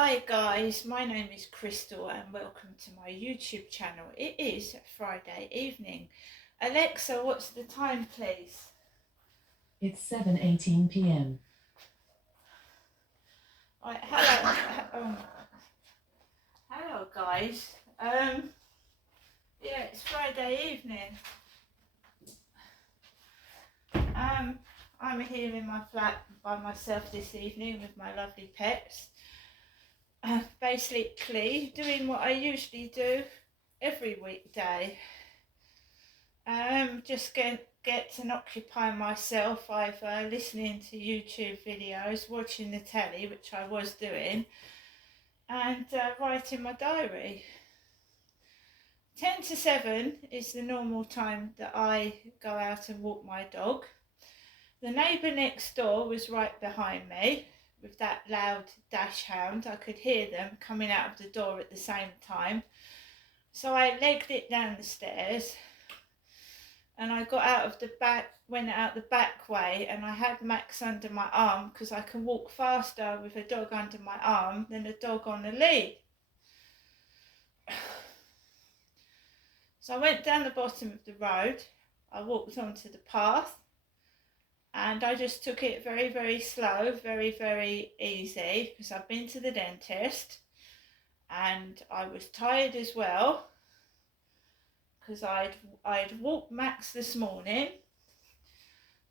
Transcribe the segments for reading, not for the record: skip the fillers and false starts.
Hi guys, my name is Crystal and welcome to my YouTube channel. It is Friday evening. Alexa, what's the time please? It's 7:18 p.m. Right, hello guys. Yeah, it's Friday evening. I'm here in my flat by myself this evening with my lovely pets. Basically doing what I usually do every weekday. Just get and occupy myself either listening to YouTube videos, watching the telly, which I was doing, and writing my diary. 10 to 7 is the normal time that I go out and walk my dog. The neighbour next door was right behind me with that loud dash hound. I could hear them coming out of the door at the same time. So I legged it down the stairs and I got out of the back, went out the back way, and I had Max under my arm because I can walk faster with a dog under my arm than a dog on a lead. So I went down the bottom of the road, I walked onto the path, and I just took it very, very slow, very, very easy because I've been to the dentist and I was tired as well because I'd walked Max this morning.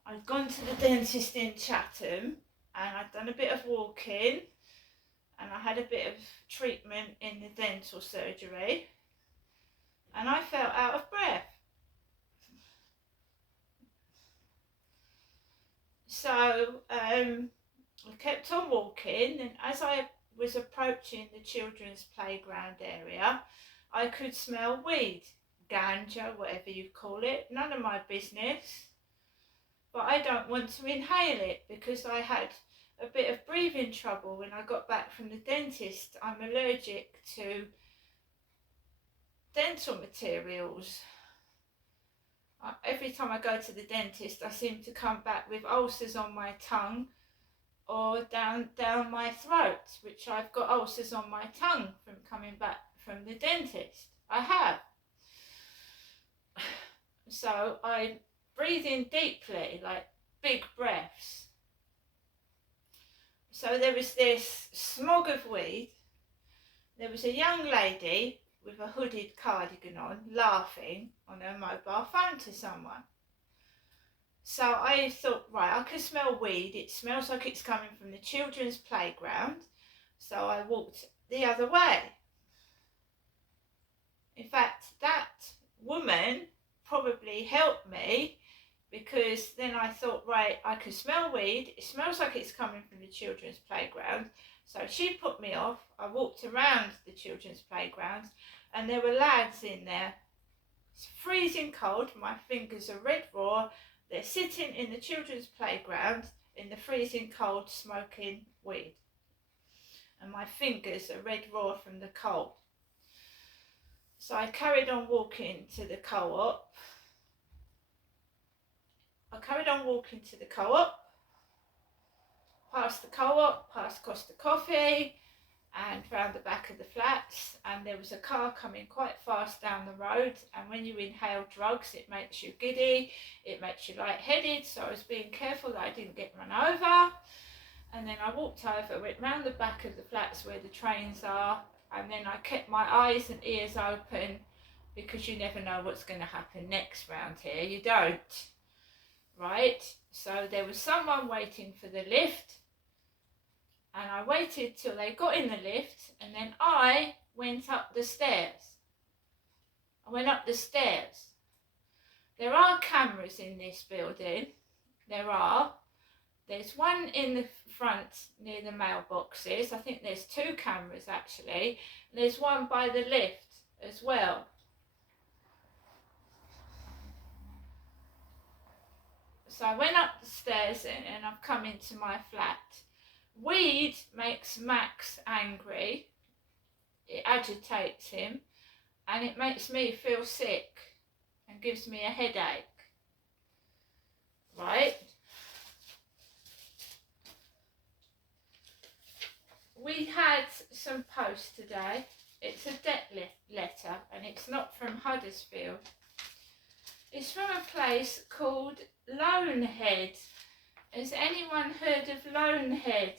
I'd gone to the dentist in Chatham and I'd done a bit of walking and I had a bit of treatment in the dental surgery and I felt out of breath. So I kept on walking, and as I was approaching the children's playground area, I could smell weed, ganja, whatever you call it, none of my business. But I don't want to inhale it because I had a bit of breathing trouble when I got back from the dentist. I'm allergic to dental materials. Every time I go to the dentist, I seem to come back with ulcers on my tongue or down my throat, which I've got ulcers on my tongue from coming back from the dentist. I have. So I breathe in deeply, like big breaths. So there was this smog of weed. There was a young lady with a hooded cardigan on, laughing on her mobile phone to someone. So I thought, right, I can smell weed. It smells like it's coming from the children's playground. So I walked the other way. In fact, that woman probably helped me because then I thought, right, I can smell weed. It smells like it's coming from the children's playground. So she put me off. I walked around the children's playground and there were lads in there. It's freezing cold. My fingers are red raw. They're sitting in the children's playground in the freezing cold smoking weed. And my fingers are red raw from the cold. So I carried on walking to the co-op. Past the co-op, past Costa Coffee, and round the back of the flats, and there was a car coming quite fast down the road, and when you inhale drugs it makes you giddy, it makes you lightheaded, so I was being careful that I didn't get run over. And then I walked over, went round the back of the flats where the trains are, and then I kept my eyes and ears open because you never know what's going to happen next round here. You don't, right? So there was someone waiting for the lift, and I waited till they got in the lift, and then I went up the stairs. There are cameras in this building. There's one in the front near the mailboxes. I think there's 2 cameras actually. There's one by the lift as well. So I went up the stairs and I've come into my flat. Weed makes Max angry. It agitates him and it makes me feel sick and gives me a headache. Right? we had some post today. It's a debt letter, and it's not from Huddersfield. It's from a place called Loanhead. Has anyone heard of Loanhead?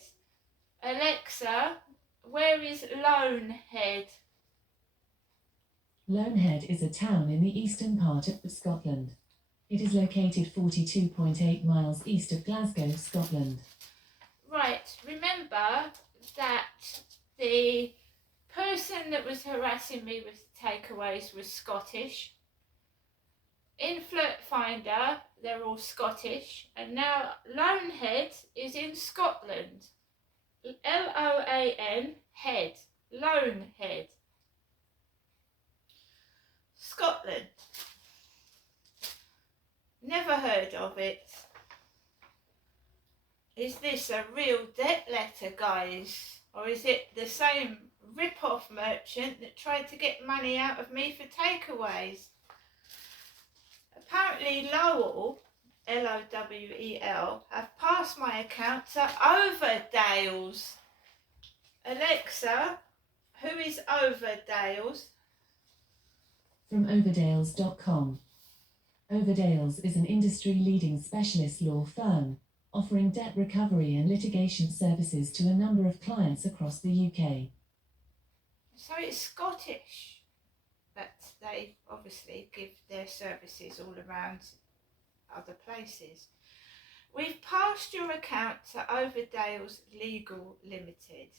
Alexa, where is Loanhead? Loanhead is a town in the eastern part of Scotland. It is located 42.8 miles east of Glasgow, Scotland. Right, remember that the person that was harassing me with takeaways was Scottish. In Flirt Finder, they're all Scottish, and now Loanhead is in Scotland. Loan head, Loanhead, Scotland. Never heard of it. Is this a real debt letter, guys? Or is it the same rip-off merchant that tried to get money out of me for takeaways? Apparently Lowell, Lowel, have passed my account to Overdales. Alexa, who is Overdales? From Overdales.com. Overdales is an industry-leading specialist law firm, offering debt recovery and litigation services to a number of clients across the UK. So it's Scottish, but they obviously give their services all around other places. We've passed your account to Overdales Legal Limited.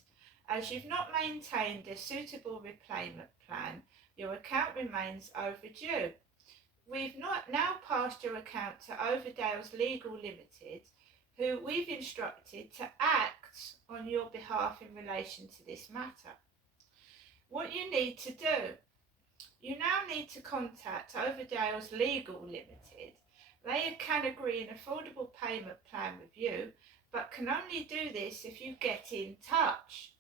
As you've not maintained a suitable repayment plan, your account remains overdue. We've now passed your account to Overdales Legal Limited, who we've instructed to act on your behalf in relation to this matter. What you need to do, you now need to contact Overdales Legal Limited. They can agree an affordable payment plan with you, but can only do this if you get in touch.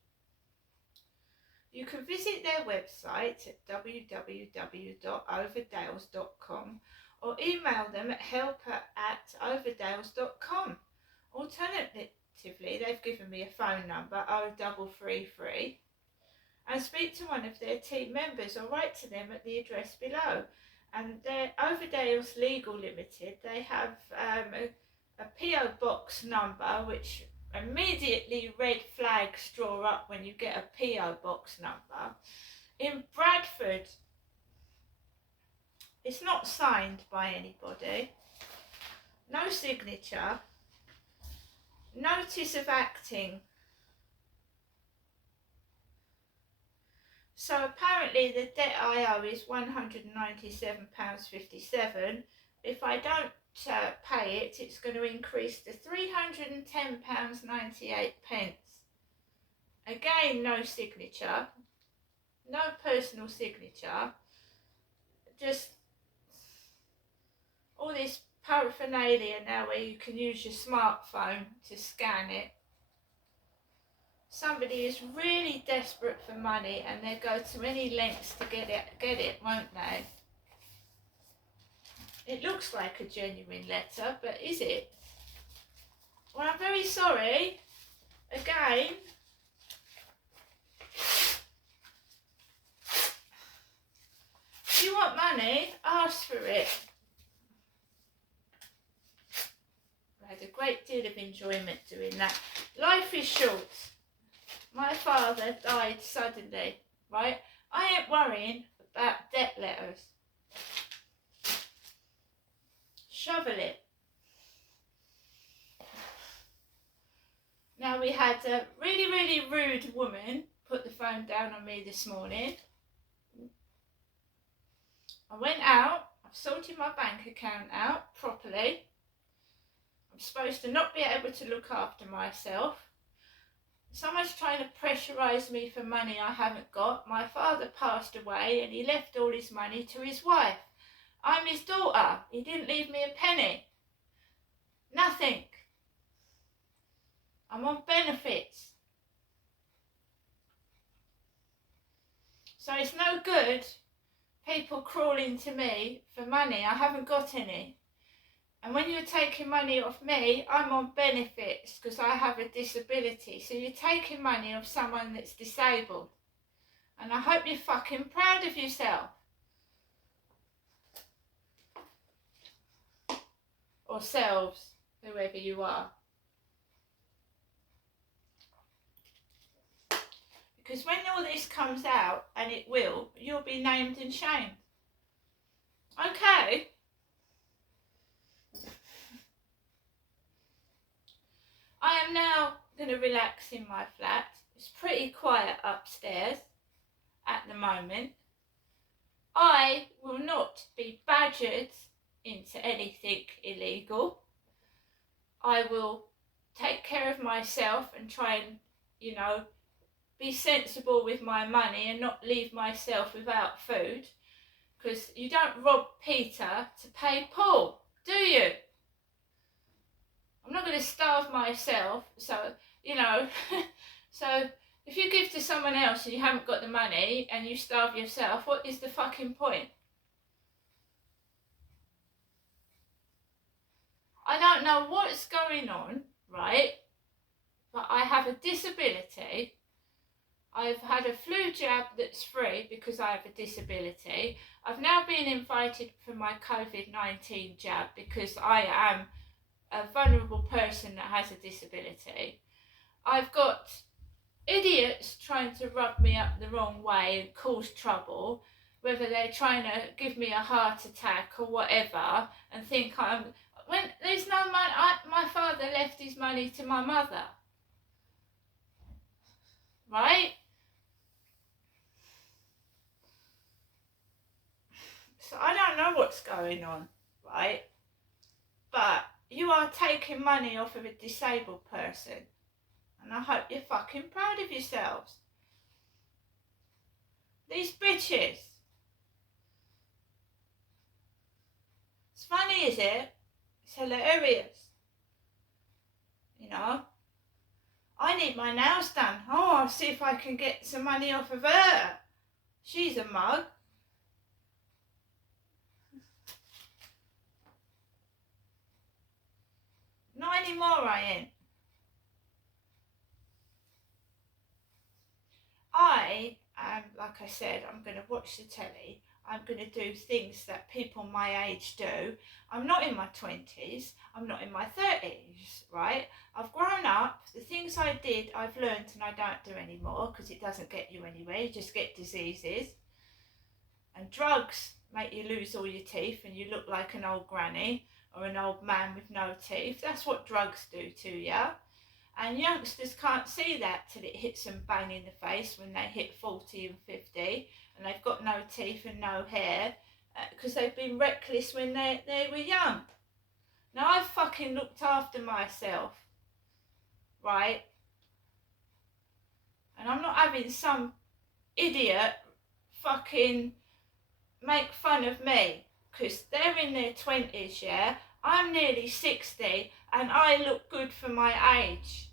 You can visit their website at www.overdales.com or email them at help@overdales.com. Alternatively, they've given me a phone number 0333 and speak to one of their team members or write to them at the address below. And they're Overdales Legal Limited. They have a PO box number which immediately red flags draw up when you get a PO box number in Bradford. It's not signed by anybody, no signature, notice of acting. So apparently the debt I owe is £197.57. If I don't pay it, it's going to increase to £310.98. Again, no signature, no personal signature, just all this paraphernalia now where you can use your smartphone to scan it. Somebody is really desperate for money and they'll go to any lengths to get it, won't they? It looks like a genuine letter, but is it? Well, I'm very sorry. Again, if you want money, ask for it. I had a great deal of enjoyment doing that. Life is short. My father died suddenly, right? I ain't worrying about debt letters. Shovel it. Now we had a really, really rude woman put the phone down on me this morning. I went out, I've sorted my bank account out properly. I'm supposed to not be able to look after myself. Someone's trying to pressurise me for money I haven't got. My father passed away and he left all his money to his wife. I'm his daughter. He didn't leave me a penny. Nothing. I'm on benefits. So it's no good people crawling to me for money. I haven't got any. And when you're taking money off me, I'm on benefits because I have a disability. So you're taking money off someone that's disabled. And I hope you're fucking proud of yourself. Or selves, whoever you are. Because when all this comes out, and it will, you'll be named and shamed. Okay? I am now going to relax in my flat. It's pretty quiet upstairs at the moment. I will not be badgered into anything illegal. I will take care of myself and try and, you know, be sensible with my money and not leave myself without food. Because you don't rob Peter to pay Paul, do you? I'm not going to starve myself, so, you know, so if you give to someone else and you haven't got the money and you starve yourself, what is the fucking point? I don't know what's going on, right? But I have a disability. I've had a flu jab that's free because I have a disability. I've now been invited for my COVID-19 jab because I am a vulnerable person that has a disability. I've got idiots trying to rub me up the wrong way and cause trouble, whether they're trying to give me a heart attack or whatever, and think I'm... When there's no money, my father left his money to my mother. Right? So I don't know what's going on, right? But you are taking money off of a disabled person. And I hope you're fucking proud of yourselves. These bitches. It's funny, is it? It's hilarious. You know? I need my nails done. Oh, I'll see if I can get some money off of her. She's a mug. Not anymore, I ain't. I am, like I said, I'm going to watch the telly. I'm going to do things that people my age do. I'm not in my 20s. I'm not in my 30s, right? I've grown up. The things I did, I've learned and I don't do anymore because it doesn't get you anywhere. You just get diseases. And drugs make you lose all your teeth and you look like an old granny or an old man with no teeth. That's what drugs do to you. And youngsters can't see that till it hits them bang in the face when they hit 40 and 50 and they've got no teeth and no hair because they've been reckless when they were young. Now I've fucking looked after myself, right? And I'm not having some idiot fucking make fun of me because they're in their 20s, yeah? I'm nearly 60 and I look good for my age.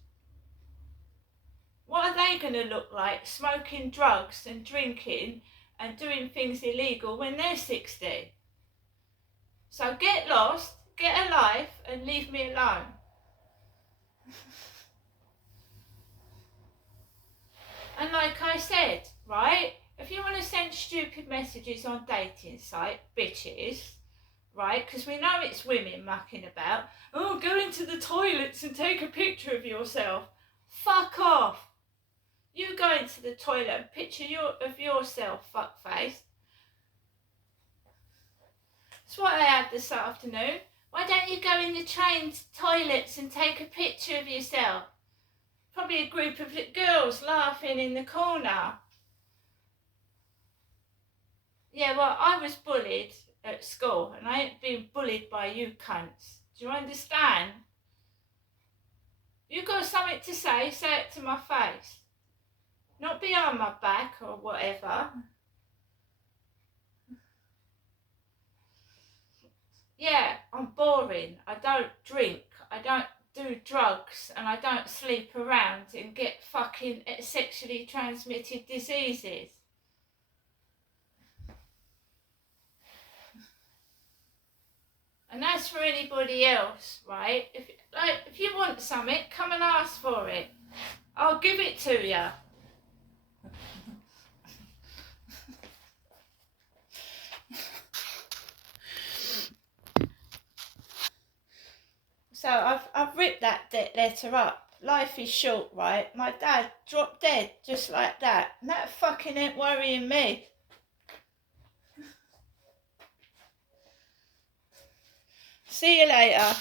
What are they going to look like smoking drugs and drinking and doing things illegal when they're 60? So get lost, get a life and leave me alone. And like I said, right, if you want to send stupid messages on dating site, bitches, right, because we know it's women mucking about, oh, go into the toilets and take a picture of yourself. Fuck off. You go into the toilet and picture of yourself, fuckface. That's what I had this afternoon. Why don't you go in the train toilets and take a picture of yourself? Probably a group of girls laughing in the corner. Yeah, well, I was bullied at school and I ain't been bullied by you cunts. Do you understand? You got something to say it to my face. Not behind my back or whatever. Yeah, I'm boring. I don't drink. I don't do drugs. And I don't sleep around and get fucking sexually transmitted diseases. And as for anybody else, right? If you want something, come and ask for it. I'll give it to you. So I've ripped that letter up. Life is short, right? My dad dropped dead just like that. And that fucking ain't worrying me. See you later.